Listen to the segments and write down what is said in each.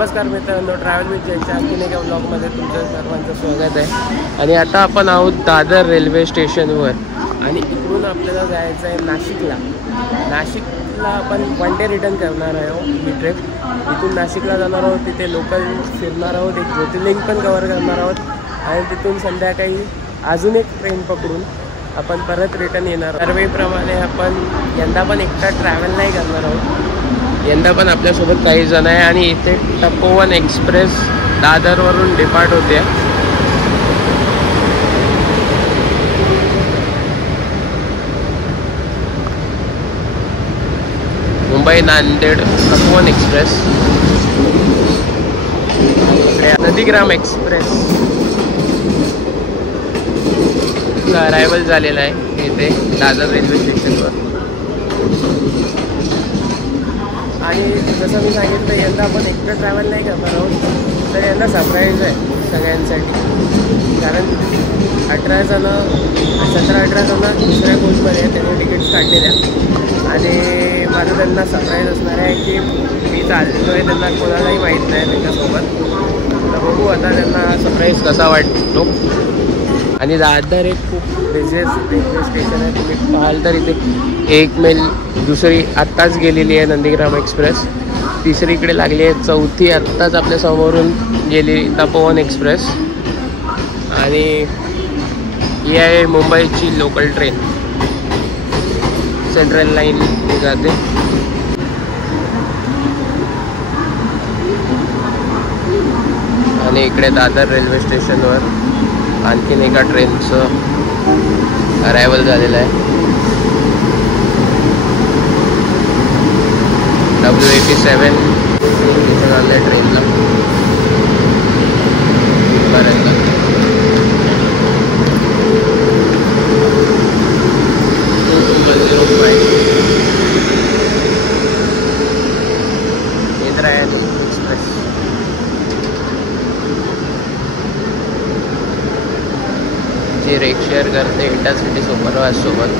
नमस्कार मित्रांनो, travel with जयच्या आणखीन एका ब्लॉगमध्ये तुमचं सर्वांचं स्वागत आहे. आणि आता आपण आहोत दादर रेल्वे स्टेशनवर आणि इकडून आपल्याला जायचं आहे नाशिकला. नाशिकला आपण वन डे रिटर्न करणार आहोत. ही ट्रिप इथून नाशिकला जाणार आहोत, तिथे लोकल फिरणार आहोत, एक ज्योतिर्लिंग पण कवर करणार आहोत आणि तिथून संध्याकाळी अजून एक ट्रेन पकडून आपण परत रिटर्न येणार. दरवेळीप्रमाणे आपण यंदा पण एकटा ट्रॅव्हल नाही करणार आहोत. यंदा पण आपल्यासोबत काही जण आहे आणि इथे तपोवन एक्सप्रेस दादरवरून डिपार्ट होते. मुंबई नांदेड तपोवन एक्सप्रेस, नंदीग्राम एक्सप्रेस चा अरायवल झालेला आहे इथे दादर रेल्वे स्टेशनवर. आणि जसं मी सांगितलं, यंदा आपण एकटं ट्रॅव्हल नाही करणार आहोत, तर यंदा सरप्राईज आहे सगळ्यांसाठी. कारण 17-18 जण दुसऱ्या कोचमध्ये त्यांनी तिकीट्स काढलेल्या आणि माझं त्यांना सरप्राईज असणार आहे की मी चाललो आहे. त्यांना कोणालाही माहीत नाही त्याच्यासोबत. तर बघू आता त्यांना सरप्राईज कसा वाटतो. आणि दादर एक खूप बिझिएस्ट रेल्वे स्टेशन आहे. तुम्ही पाहाल तर इथे एक मेल दुसरी आत्ताच गेलेली आहे नंदीग्राम एक्सप्रेस, तिसरीकडे लागली आहे, चौथी आत्ताच आपल्या समोरून गेली तपोवन एक्सप्रेस. आणि ही आहे मुंबईची लोकल ट्रेन, सेंट्रल लाईन जाते. आणि इकडे दादर रेल्वे स्टेशनवर आणखीन एका ट्रेनचं अरायवल झालेलं आहे. W87 इथे झालं आहे ट्रेनला पर्यंत. इंद्रायणी एक्सप्रेस. जी रेक शेअर करते इंटरसिटी सुपरफास्ट सोबत.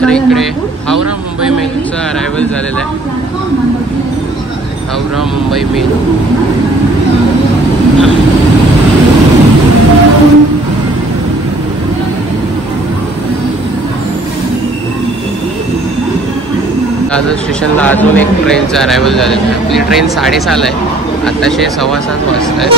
तर इकडे हावरा मुंबई मेलचं अरायवल झालेलं आहे. हावरा मुंबई मेल दादर स्टेशनला अजून एक ट्रेनचं अरायवल झालेलं आहे. आपली ट्रेन 6:30 आहे, आत्ताशे 7:15 वाजता आहे.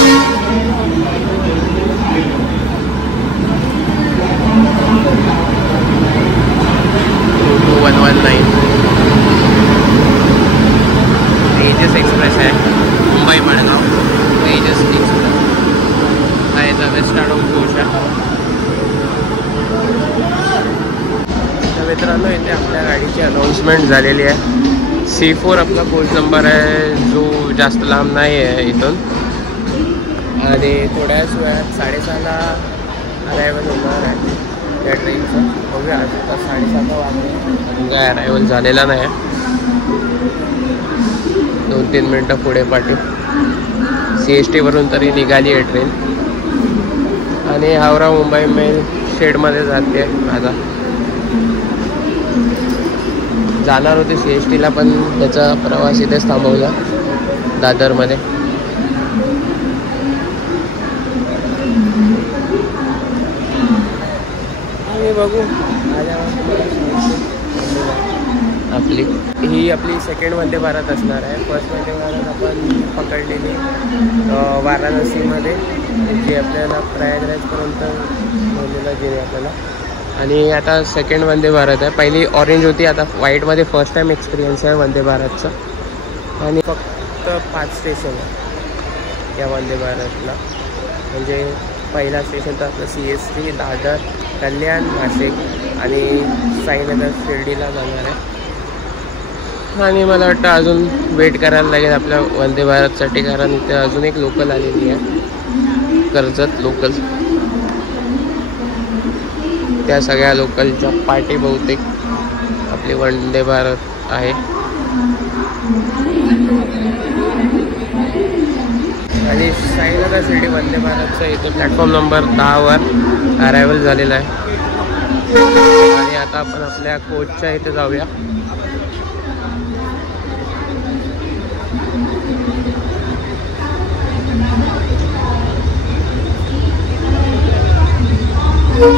तेजस एक्सप्रेस आहे, मुंबई मडगाव तेजस एक्सप्रेस हा याचा वेस्टर्न कोच आहे. तर मित्रांनो, इथे आपल्या गाडीची अनाऊन्समेंट झालेली आहे. C4 आपला कोच नंबर आहे, जो जास्त लांब नाही आहे इथून. आणि थोड्याच वेळात 6:30ला अरायवल होणार आहे त्या ट्रेनचं. बघूया, आता 7:30 वाजले, काय अरायवल झालेला नाही. 2-3 मिनटं पुढे पाठी CST वरून तरी निघाली आहे ट्रेन. आणि हावरा मुंबई मेल शेडमध्ये जाते. आता जाणार होते CSTला, पण त्याचा प्रवास इथेच थांबवला दादरमध्ये. आणि बघू ही आपली सेकंड वंदे भारत असणार आहे. फर्स्ट वंदे भारत आपण पकडलेली वाराणसीमध्ये, जी आपल्याला प्रयागराजपर्यंत बोललेलं गेले आपल्याला. आणि आता सेकंड वंदे भारत आहे. पहिली ऑरेंज होती, आता व्हाईटमध्ये फर्स्ट टाईम एक्सपिरियन्स आहे वंदे भारतचा. आणि फक्त 5 स्टेशन आहे या वंदे भारतला. म्हणजे पहिला स्टेशन तर आपलं CST, दादर, कल्याण, नाशिक आणि साईनगर शिर्डीला जाणार आहे. आणि मला वाटतं अजून वेट करायला लागेल आपल्या वंदे भारतसाठी, कारण इथे अजून एक लोकल आलेली आहे, कर्जत लोकल. त्या सगळ्या लोकलच्या पाठी बहुतेक आपली वंदे भारत आहे. आणि साईनगर शिर्डी वंदे भारतचं इथे प्लॅटफॉर्म नंबर 10वर अरायवल झालेला आहे. आणि आता आपण आपल्या कोचच्या इथे जाऊया. आपला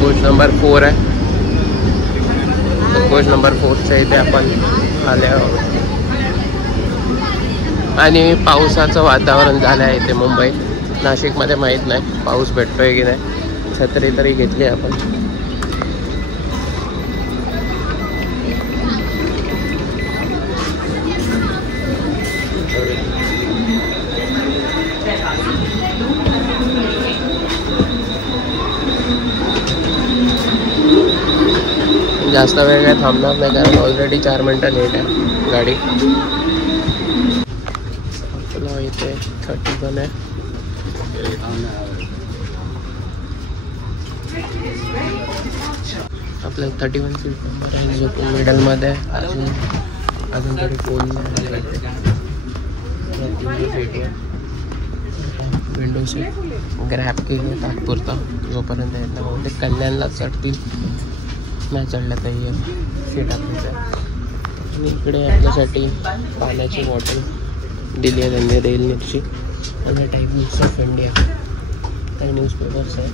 कोच नंबर 4 आहे. कोच नंबर 4च्या इथे आपण आले आहोत. आणि पावसाचं वातावरण झालं आहे इथे मुंबईत. नाशिकमध्ये माहीत नाही पाऊस भेटतोय की नाही. छत्री तरी घेतली आपण. जास्त वेळ काय थांबणार नाही कारण ऑलरेडी 4 मिनटं लेट आहे गाडी. आपला इथे 31 आहे. आपला 31 सीट नंबर आहे जो तो मिडलमध्ये आहे. अजून तरी कोण नाही. विंडो सीट ग्रॅब केली तात्पुरता जोपर्यंत येत नाही. बहुतेक कल्याणला चढतील. नाही चढलं तर ये सीट आपलीच आहे. आणि इकडे आपल्यासाठी पाण्याची बॉटल दिली आहे त्यांनी रेल नीटची. आणि टाइम्स ऑफ इंडिया काही न्यूजपेपर्स आहे.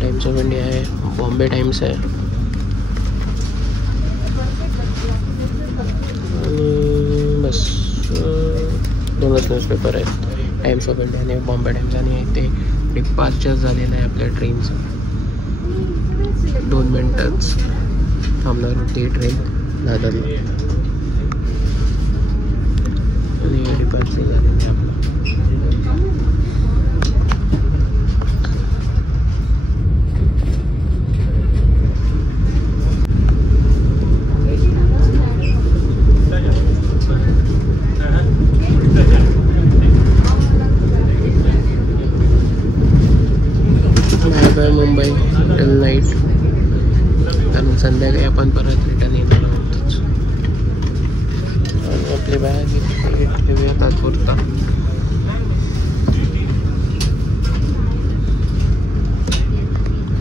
टाइम्स ऑफ इंडिया आहे. बॉम्बे टाइम्स आहे. आणि बस 2च न्यूजपेपर आहेत. टाइम्स ऑफ इंडिया आणि बॉम्बे टाइम्स. आणि ते डिपार्चर झालेलं आहे आपल्या ट्रेनचं. 2 मिनटंच थांबणार होती ट्रेन दादरला. आणि डिपार्चर झालेलं आहे आपलं. Bye Mumbai till night. कारण संध्याकाळी आपण परत रिटर्न येणार आहोतच. आणि आपली बॅग इथे ठेवूया तात्पुरता.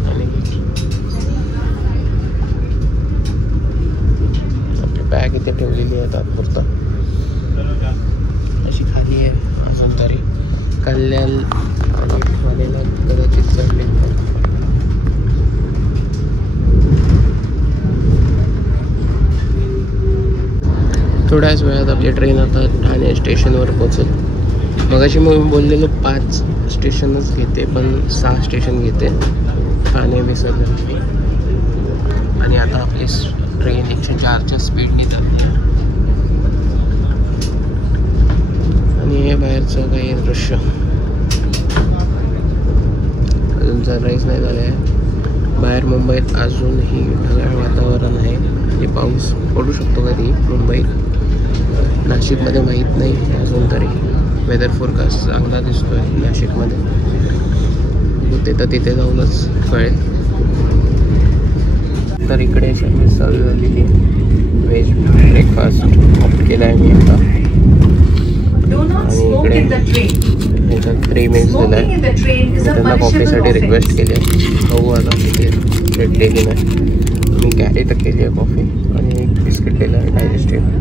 आणि आपली बॅग इथे ठेवलेली आहे तात्पुरता. अशी खाली आहे अजून तरी. कल्याण ठाणेला कदाचित चढले. थोड्याच वेळात आपली ट्रेन आता ठाणे स्टेशनवर पोहोचेल. मगाशी मी बोललेलो 5 स्टेशनच घेते पण 6 स्टेशन घेते. ठाणे विसरलं. आणि आता आपली ट्रेन 104च्या स्पीडने जाते. आणि हे बाहेरचं काही दृश्य. अजून सनराईज नाही झालं आहे. बाहेर मुंबईत अजूनही ढगाळ वातावरण आहे. आणि पाऊस पडू शकतो कधी मुंबईत. नाशिकमध्ये माहीत नाही अजून तरी. वेदर फोरकास्ट चांगला दिसतो आहे नाशिकमध्ये. ते तर तिथे जाऊनच कळेल. तर इकडे सर्विस चालू झालेली. व्हेज ब्रेकफास्ट ऑप्ट केला आहे मी आता. आणि इकडे याच्यात 3 मील्स दिला आहे. त्यांना कॉफीसाठी रिक्वेस्ट केली आहे. खाऊ आता तिथे भेटलेली नाही. मी कॅरी तर केली आहे कॉफी. आणि एक बिस्किट दिलं आहे डायजेस्टिव्ह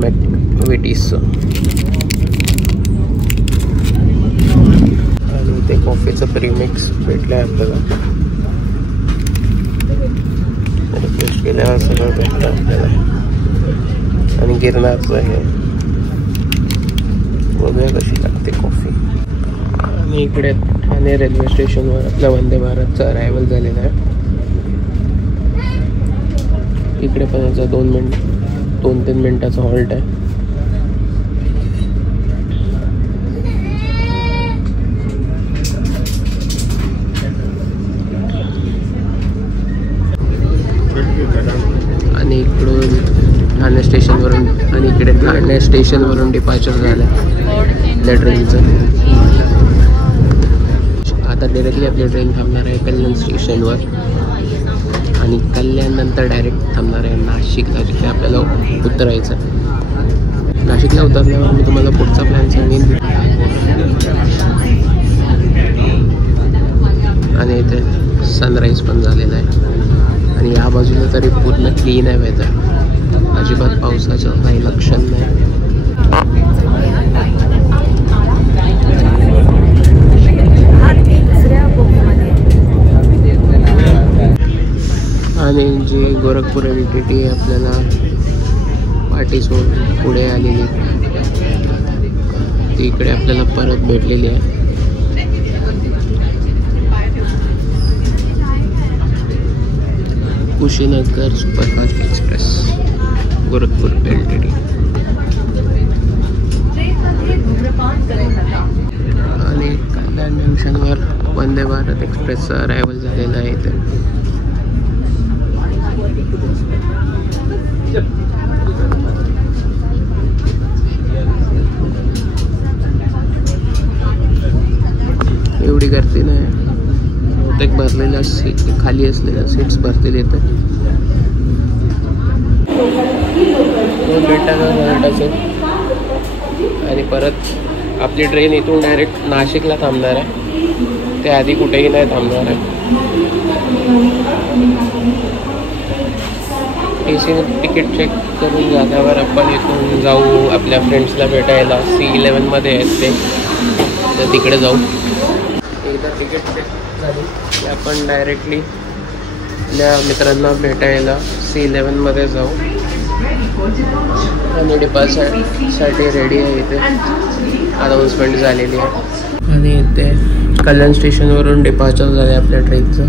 मॅक्विटीसचं. आणि ते कॉफीचं प्रीमिक्स भेटलं आहे आपल्याला. रिक्वेस्ट केल्यावर सगळं भेटतं आपल्याला. आणि गिरनारचं आहे. बघूया कशी लागते कॉफी. आणि इकडे ठाणे रेल्वे स्टेशनवर आपल्या वंदे भारतचा अरायवल झालेला आहे. इकडे पण याचा 2-3 मिनटाचा हॉल्ट आहे. आणि इकडून ठाणे स्टेशनवरून आणि इकडे ठाणे स्टेशनवरून डिपार्चर झालं त्या ट्रेनचं. आता डायरेक्टली आपली ट्रेन थांबणार आहे कल्याण स्टेशनवर. आणि कल्याण नंतर डायरेक्ट थांबणार आहे नाशिकला जिथे आपल्याला उतरायचं. नाशिकला उतरल्यावर मी तुम्हाला पुढचा प्लॅन सांगेन. आणि इथे सनराईज पण झालेला आहे आणि या बाजूला तरी पूर्ण क्लीन आहे वेदर. अजिबात पावसाचं काही लक्षण नाही. आणि जी गोरखपूर LTT आपल्याला पाटीसोड पुढे आलेली ती इकडे आपल्याला परत भेटलेली आहे. Kushinagar superfast express Gorakhpur LTT. आणि कल्याण जंक्शनवर वंदे भारत एक्सप्रेसचा अरायवल झालेला आहे इथे. एवढी गर्दी नाही, बहुतेक भरलेल्या सीट खाली असलेल्या सीट्स भरतील येतं. असेल आणि परत आपली ट्रेन इथून डायरेक्ट नाशिकला थांबणार आहे. ते आधी कुठेही नाही थांबणार आहे. TC तिकीट चेक करून झाल्यावर आपण इथून जाऊ आपल्या फ्रेंड्सला भेटायला. C11 मध्ये आहेत ते, तर तिकडे जाऊ. एकदा तिकीट चेक झाली की आपण डायरेक्टली आपल्या मित्रांना भेटायला C11 मध्ये जाऊ. आणि डिपार्चरसाठी रेडी आहे. इथे अनाऊन्समेंट झालेली आहे आणि इथे कल्याण स्टेशनवरून डिपार्चर झाले आपल्या ट्रेनचं.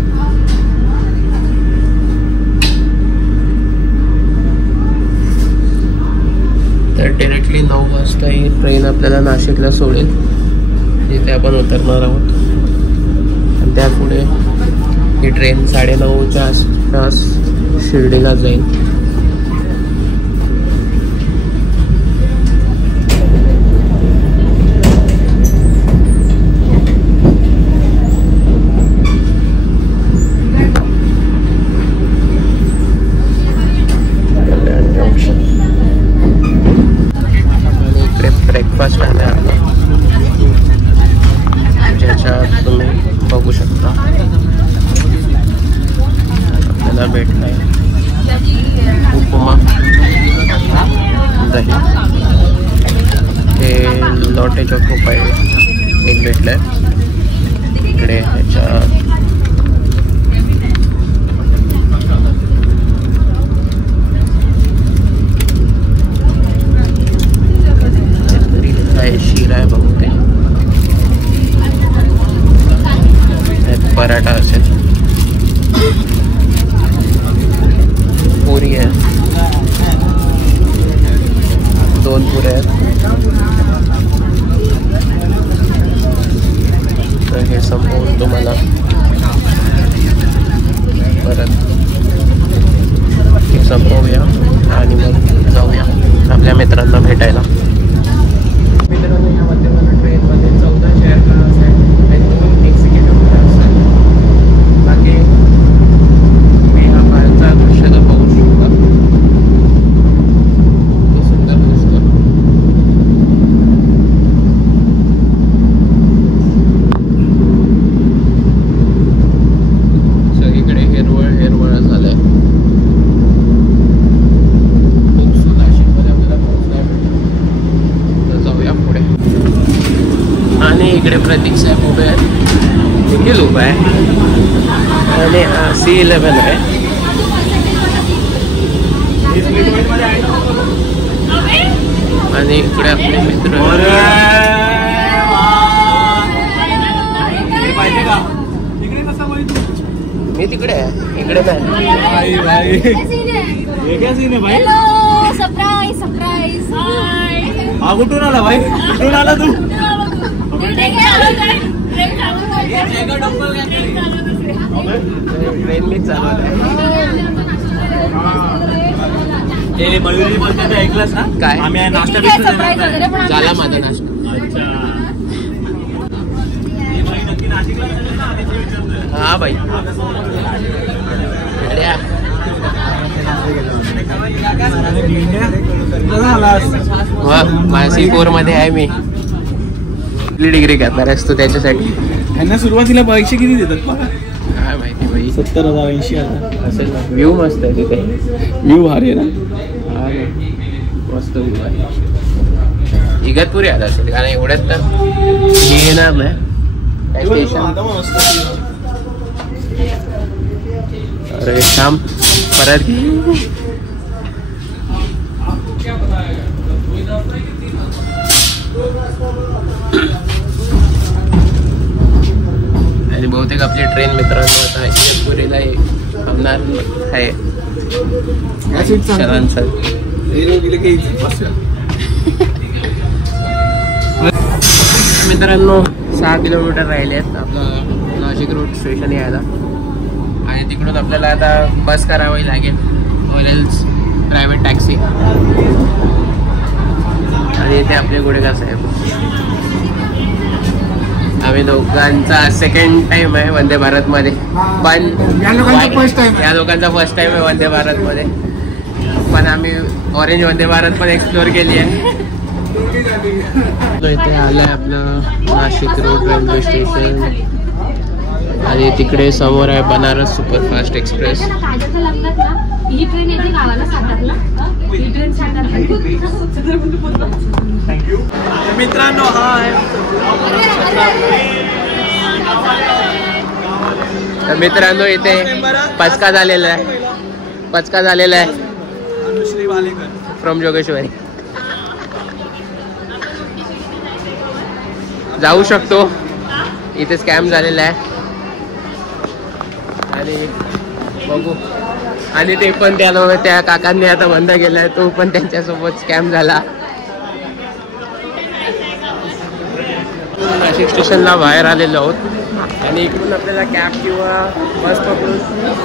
तर डायरेक्टली 9 वाजता ही ट्रेन आपल्याला नाशिकला सोडेल, जिथे आपण उतरणार आहोत. आणि त्यापुढे ही ट्रेन 9:30च्या आसपास शिर्डीला जाईल. ब्रेकफास्ट आहे आपला, ज्याच्यात तुम्ही बघू शकता आपल्याला भेटला आहे उपमा, दही, हे लोटे चोको पाय एक भेटलं आहे. इकडे ह्याच्यात शिरा आहे बहुतेक, पराठा असेल, पुरी आहे, 2 पुऱ्या आहेत. तर हे संपवून तुम्हाला परत हे संपवूया आणि मग जाऊया आपल्या मित्रांना भेटायला. मित्रांनो, या मध्यवर्ती ट्रेनमध्ये 14 चेअर क्लास आहे आणि एक्झिक्युटिव्ह क्लास आहे. बाकी तुम्ही हा बाहेरचा दृश्य तर पाहू शकता, खूप सुंदर दिसतं. सगळीकडे हिरवळ झालंय. नाशिकमध्ये आपल्याला पोहोचलाय, तर जाऊया पुढे. आणि इकडे प्रतीक साहेब उभे आहेत, देखील उभा आहे आणि C11 आहे. आणि इकडे आपले मित्र मी तिकडे आहे, इकडे नाही. कुठून आला भाई, कुठून आला तू? ट्रेन मीच चालवत आहे. मयुरी बोलते ते ऐकलंस ना? काय? आम्ही नाश्ता झाला माझा नाश्ता. हा बाई, मानसी मध्ये आहे मी. कुठली डिग्री करणार आहेस तू त्याच्यासाठी? त्यांना सुरुवातीला पैसे किती देतात बघा? काय माहिती भाई. 70,000 80,000 असेल ना. व्ह्यू मस्त आहे तिथे. व्ह्यू भारी आहे ना. मस्त व्ह्यू आहे. इगतपुरी आला असेल कारण एवढ्यात तर हे येणार नाही स्टेशन. अरे शाम परत आणि बहुतेक आपली ट्रेन मित्रांनो आता इगतपुरीला थांबणार आहे. मित्रांनो 6 किलोमीटर राहिले आहेत आपलं नाशिक रोड स्टेशन यायला. आणि तिकडून आपल्याला आता बस करावी लागेल ऑरेल्स प्रायव्हेट टॅक्सी. आणि इथे आपले गुडेगाव साहेब. आम्ही दोघांचा सेकंड टाइम आहे वंदे भारत मध्ये. पण या लोकांचा फर्स्ट टाइम आहे वंदे भारत मध्ये. पण आम्ही ऑरेंज वंदे भारत पण एक्सप्लोर केली आहे. इथे आलंय आपलं नाशिक रोड रेल्वे स्टेशन. आणि तिकडे समोर आहे बनारस सुपरफास्ट एक्सप्रेस. ही ट्रेन येते गावाला सातारला. ही ट्रेन सातारला. मित्रांनो हा आहे तर मित्रांनो इथे पचका झालेला आहे. पचका झालेला आहे अनुश्री वालेकर फ्रॉम जोगेश्वरी. जाऊ शकतो. इथे स्कॅम झालेला आहे आणि बघू. आणि ते पण त्या काकांनी आता बंद केलाय. तो पण त्यांच्यासोबत स्कॅम झाला. नाशिक स्टेशनला बाहेर आलेलो आहोत आणि इकडून आपल्याला कॅब किंवा बस पकडून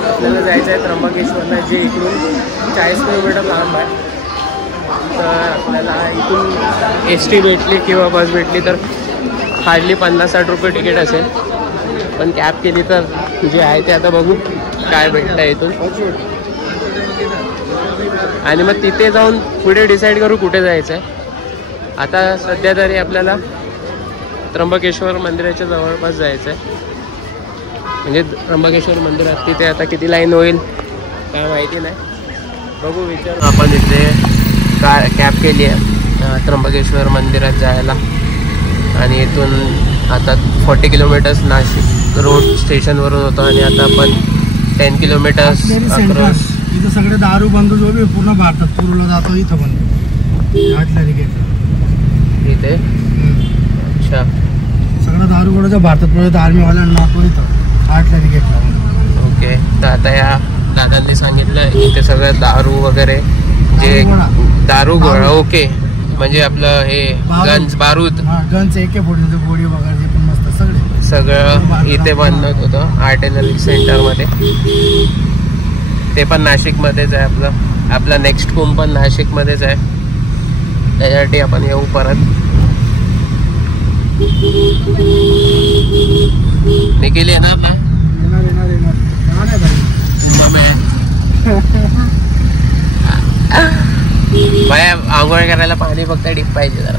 आपल्याला जायचं आहे त्र्यंबकेश्वरला, जे इकडून 40 किलोमीटर लांब आहे. तर आपल्याला इथून ST भेटली किंवा बस भेटली तर हार्डली 50-60 रुपये तिकीट असेल. पण कॅब केली तर जे आहे ते आता बघू काय भेटतं इथून. आणि मग तिथे जाऊन पुढे डिसाईड करू कुठे जायचं आहे. आता सध्या तरी आपल्याला त्र्यंबकेश्वर मंदिराच्या जवळपास जायचं आहे. म्हणजे त्र्यंबकेश्वर मंदिरात तिथे आता किती लाईन होईल काय माहिती नाही. बघू विचार. आपण इथे कॅब केली आहे त्र्यंबकेश्वर मंदिरात जायला. आणि इथून आता 40 किलोमीटर्स नाशिक रोड स्टेशनवरून होतो आणि आता आपण 10 किलोमीटर्स अक्रॉस. इथं सगळे दारू बंद जो पूर्ण भारतात पूर्ण जातो. इथं बंद इथे. अच्छा. सगळं दारू गोळाच्या भारतात पुढे आर्मीवाल्यांना इथं 8ला घेतला. ओके. तर आता या दादांनी सांगितलं इथे सगळं दारू वगैरे जे दारू गोळा. ओके. म्हणजे आपलं हे गन्स बारूद गन्स AK-47 गोळी वगैरे पण मस्त सगळं इथे बनत होतं आर्टिलरी सेंटरमध्ये. ते पण नाशिकमध्येच आहे. आपला नेक्स्ट कुंभ पण नाशिकमध्येच आहे. त्याच्यासाठी आपण येऊ परत. निखिल येणार ना? बाय आंघोळ करायला पाणी फक्त डीप पाहिजे जरा.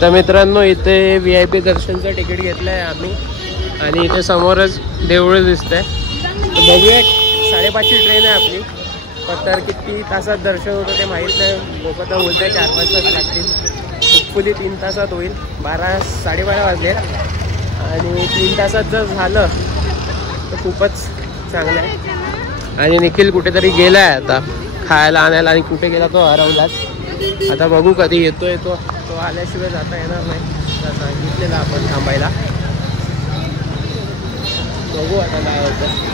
तर मित्रांनो इथे VIP दर्शनचं तिकीट घेतलं आहे आम्ही. आणि इथे समोरच देऊळ दिसतंय. तर बघूया 5:30ची ट्रेन आहे आपली. तर किती तासात दर्शन होतं ते माहीत नाही. लोक तर बोलताय 4-5 तास लागतील. होपफुली 3 तासात होईल. 12-12:30 वाजले. आणि 3 तासात जर झालं तर खूपच चांगलं आहे. आणि निखिल कुठेतरी गेला आहे आता खायला आणायला. आणि कुठे गेला तो हरवलाच. आता बघू कधी येतोय तो आल्याशिवाय जाता येणार नाही. सांगितलेलं आपण थांबायला. बघू आता काय होतं.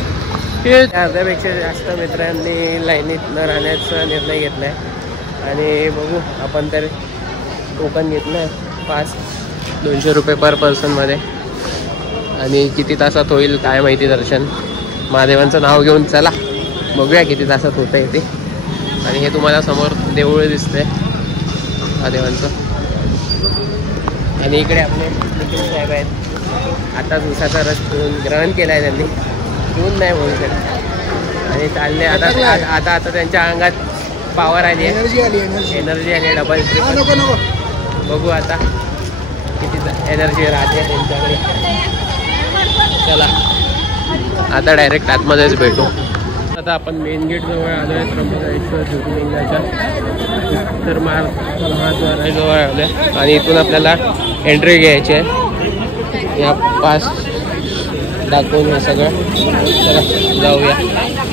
अर्ध्यापेक्षा जास्त मित्रांनी लाईनीत न राहण्याचा निर्णय घेतला आहे. आणि बघू आपण तर टोकन घेतलं आहे पास 200 रुपये पर पर्सनमध्ये. आणि किती तासात होईल काय माहिती दर्शन. महादेवांचं नाव घेऊन चला बघूया किती तासात होतं इथे. आणि हे तुम्हाला समोर देऊळ दिसतंय महादेवांचं. आणि इकडे आपले निखिल साहेब आहेत. आताच उसाचा रस ग्रहण केला आहे त्यांनी. ऊन नाही होऊ शकत आणि चालले आता आता आता त्यांच्या अंगात पॉवर आली आहे, एनर्जी आली एनर्जी आली डबल ट्रिपल. नको नको. बघू आता किती एनर्जी राहते त्यांच्याकडे. चला आता डायरेक्ट आतमध्येच भेटू. आता आपण मेन गेट जवळ आलो आहे त्र्यंबकेश्वर ज्योतिर्लिंगाच्या उत्तर महाद्वाराजवळ आलो आहे आणि इथून आपल्याला एंट्री घ्यायची आहे. या पास दाखवून हे सगळं. चला जाऊया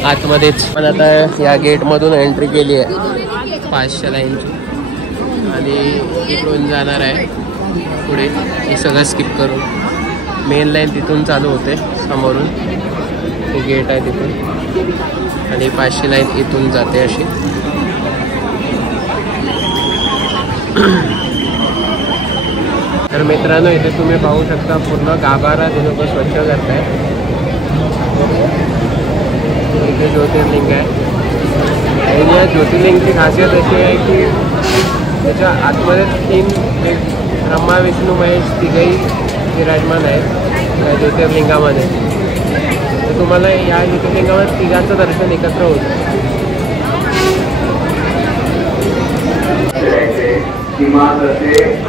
आतमध्येच. पण आता या गेटमधून एंट्री केली आहे 500 लाईनची आणि इकडून जाणार आहे पुढे. हे सगळं स्किप करून मेन लाईन तिथून चालू होते समोरून. हे गेट आहे तिथून आणि 500 लाईन इथून जाते अशी. तर मित्रांनो इथे तुम्ही पाहू शकता पूर्ण गाभारा ते लोक स्वच्छ करताय. इथे ज्योतिर्लिंग आहे आणि या ज्योतिर्लिंगची खासियत अशी आहे की त्याच्या आतमध्ये 3 ब्रह्मा विष्णू महेश तिघही विराजमान आहेत या ज्योतिर्लिंगामध्ये. तर तुम्हाला या ज्योतिर्लिंगामध्ये तिघांचं दर्शन एकत्र होतं.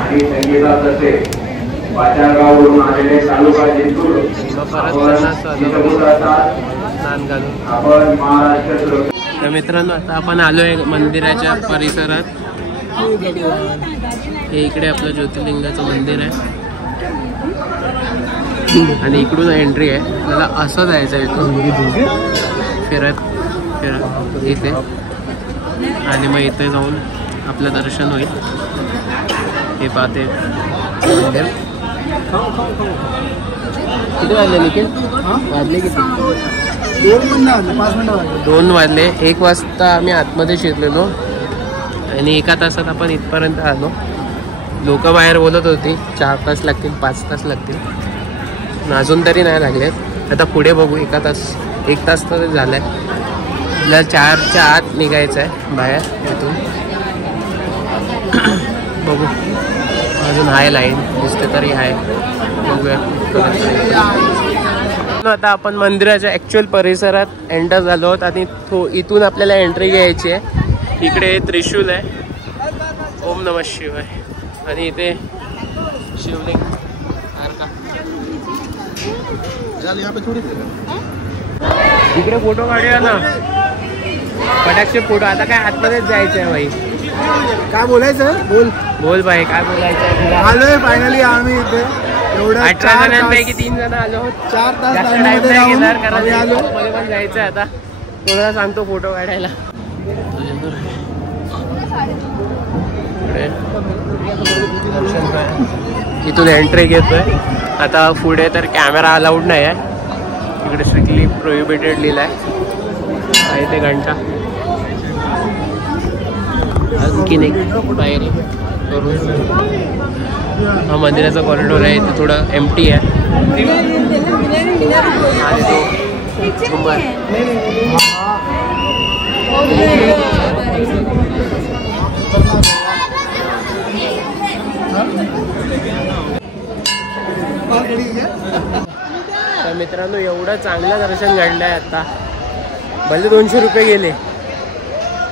आणि संगीताचे पाचारगाववरून आलेले तालुका जिंतूर स्नान घालून आपण महाराष्ट्र. तर मित्रांनो आता आपण आलोय मंदिराच्या परिसरात. हे इकडे आपलं ज्योतिर्लिंगाचं मंदिर आहे आणि इकडून एंट्री आहे. आपल्याला असं जायचं आहे इथून फिरत फिरत इथे आणि मग इथे जाऊन आपलं दर्शन होईल. हे पाहते मंदिर. किती वाजले निखिल? वाजले किती? 2 वाजले. 1 वाजता आम्ही आतमध्ये शिरलेलो आणि 1 तासात आपण इथपर्यंत आलो. लोक बाहेर बोलत होती 4 तास लागतील 5 तास लागतील. अजून तरी नाही लागलेत. आता पुढे बघू. 1 तास तर झालाय. आपल्याला 4च्या आत निघायचं आहे बाहेर इथून. बघू अजून आहे लाईन दिसते तरी आहे. बघूया. आता आपण मंदिराच्या ॲक्च्युअल परिसरात एंटर झालो आहोत आणि इथून आपल्याला एंट्री घ्यायची आहे. इकडे त्रिशूल आहे. ओम नमः शिवाय आणि इथे शिवलिंग इकडे फोटो काढूया ना फटाकचे फोटो. आता काय आतमध्येच जायचं आहे भाई. काय बोलायचं? बोल भाई काय बोलायचं आहे तुला? आलोय फायनली आम्ही इथे. एवढं 18 जणांपैकी 3 जण आलो आहोत. 4 तास जास्त टाइम नाही घेणार कारण मध्ये पण जायचं आहे. आता कोणाला सांगतो फोटो काढायला. इथून एंट्री घेतोय. आता पुढे तर कॅमेरा अलाउड नाही आहे. इकडे स्ट्रिक्टली प्रोहिबिटेड लिहिलं आहे. ते घंटा आणखीन एक पायरी करून. हा मंदिराचा कॉरिडोर आहे. इथे थोडं एम्प्टी आहे आणि तो कुंभार. तर मित्रांनो एवढं चांगलं दर्शन घडलं आहे आता. भले 200 रुपये गेले.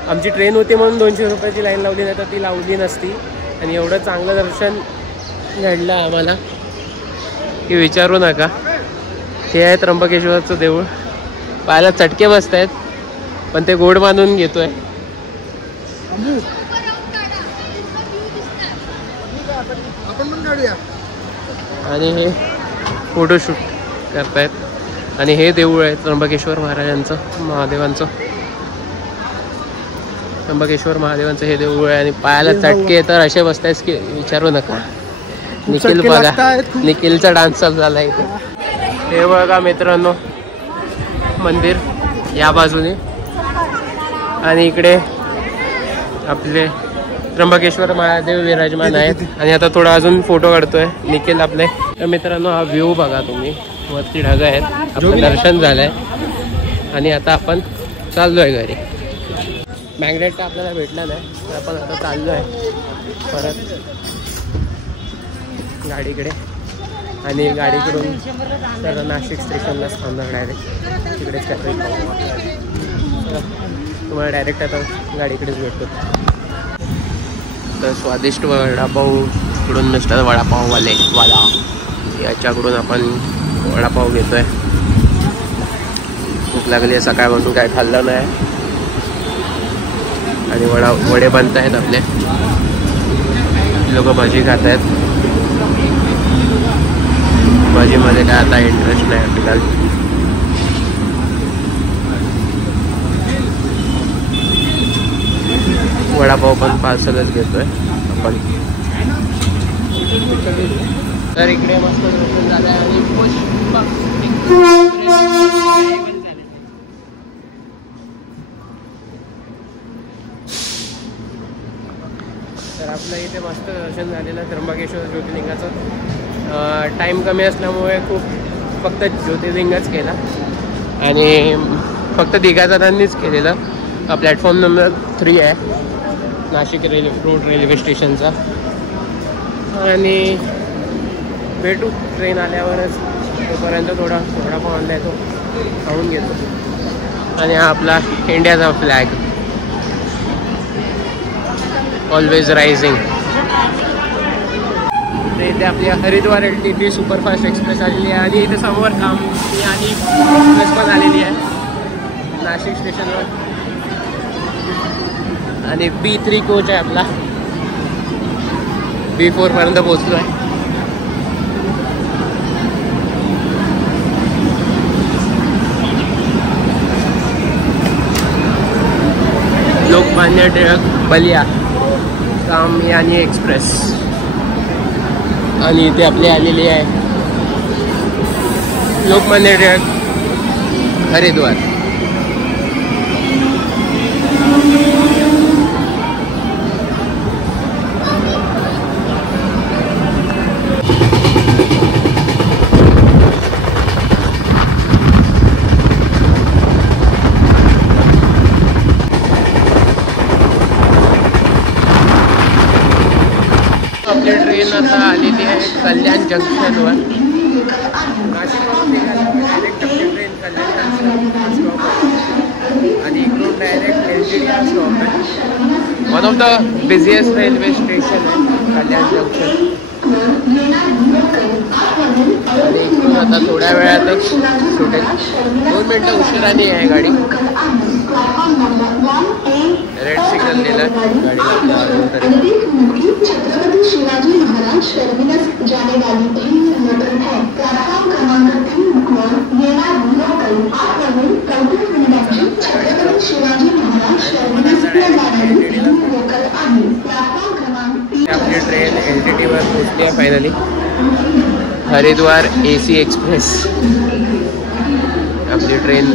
आमची ट्रेन होती म्हणून 200 रुपयाची लाईन लावली नाही तर ती लावली नसती. आणि एवढं चांगलं दर्शन घडलं आम्हाला की विचारू नका. हे आहे त्र्यंबकेश्वरचं देऊळ. पाहायला चटके बसत आहेत पण ते गोड बांधून घेतोय. आणि हे फोटोशूट करतायत. आणि हे देऊळ आहे त्र्यंबकेश्वर महाराजांचं महादेवांचं. त्र्यंबकेश्वर महादेवांचं हे देऊळ आहे आणि पायाला चटके तर असे बसतायत की विचारू नका. निखिल बघा निखिलचा डान्स चालू झाला इथे. हे बघा मित्रांनो मंदिर या बाजूने आणि इकडे आपले त्र्यंबकेश्वर महादेव विराजमान आहेत. आणि आता थोडा अजून फोटो काढतोय निखिल आपले. तर मित्रांनो हा व्ह्यू बघा तुम्ही. वरती ढग आहेत. आपलं दर्शन झालंय आणि आता आपण चाललोय घरी. मॅग्नेट तर आपल्याला भेटला नाही तर आपण आता चाललो आहे परत गाडीकडे. आणि गाडीकडून तर नाशिक स्टेशनलाच थांबणार डायरेक्ट, तिकडेच काहीतरी तुम्हाला डायरेक्ट आता गाडीकडेच भेटतो. तर स्वादिष्ट वडापाव इकडून मिस्टर वडापाववाला याच्याकडून आपण वडापाव घेतो आहे. भूक लागली आहे, सकाळपासून काय खाल्लं नाही आणि वडे बनत आहेत आपले. लोक भजी खात आहेत. भजीमध्ये काय आता इंटरेस्ट नाही फिलहाल. वडापाव पण पार्सलच घेतोय आपण. तर इकडे मस्त दर्शन झालं आहे आणि तर आपलं इथे मस्त दर्शन झालेलं त्र्यंबकेश्वर ज्योतिर्लिंगाचं. टाईम कमी असल्यामुळे फक्त ज्योतिर्लिंगच केला आणि फक्त तिघाजणांनीच केलेलं. प्लॅटफॉर्म नंबर 3 आहे नाशिक रोड रेल्वे स्टेशनचा. आणि भेटू ट्रेन आल्यावरच. तोपर्यंत थोडाफार आणला आहे तो खाऊन घेतो. आणि हा आपला इंडियाचा फ्लॅग ऑलवेज रायझिंग. तर इथे आपली हरिद्वार LTP सुपरफास्ट एक्सप्रेस आलेली आहे आणि इथे समोर कामठी आणि एक्सप्रेस पण आलेली आहे नाशिक स्टेशनवर. आणि B3 कोच आहे आपला. B4 पर्यंत पोहोचलो आहे. लोकमान्य टिळक बलिया कामयानी एक्सप्रेस. आणि इथे आपली आलेली आहे लोकमान्य टिळक हरिद्वार. आपली ट्रेन आता आलेली आहे कल्याण जंक्शनवर. नाशिकवरून डायरेक्ट आपली ट्रेन कल्याण जंक्शन स्टॉप आहे आणि इकडून डायरेक्ट LTT स्टॉप आहे. One of the busiest railway station आहे कल्याण जंक्शन. आणि इकडून आता थोड्या वेळातच सुटेल. 2 मिनटं उशिराने आहे गाडी. रेड सिग्नल दिला गाडीला. छत्रपति शिवाजी महाराज टर्मिनस जाने वाली ट्रेन मोटर है. प्लेटफॉर्म क्रमांक 3 येणार लोकल 8 मिनिटांची छत्रपति शिवाजी महाराज टर्मिनसला जाणारी लोकल आहे. प्लेटफॉर्म क्रमांक 3. आपली ट्रेन LTT वर पोहोचली आहे फायनली. Haridwar AC express. आपली ट्रेन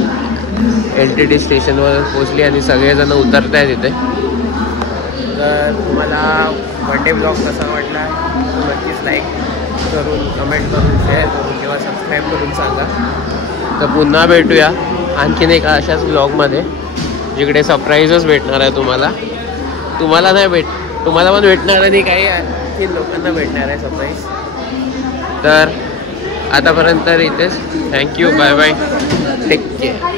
LTT स्टेशनवर पोहोचली आणि सगळेजण उतरत आहेत इथे. तर तुम्हाला बर्थडे ब्लॉग कसा वाटला नक्कीच लाईक करून कमेंट करून शेअर करून किंवा सबस्क्राईब करून सांगा. तर पुन्हा भेटूया आणखीन एका अशाच ब्लॉगमध्ये जिकडे सरप्राईजच भेटणार आहे तुम्हाला. तुम्हाला पण भेटणार आणि काही आणखीन लोकांना भेटणार आहे सरप्राईज. तर आतापर्यंत इथेच. Thank you. Bye bye. Take care.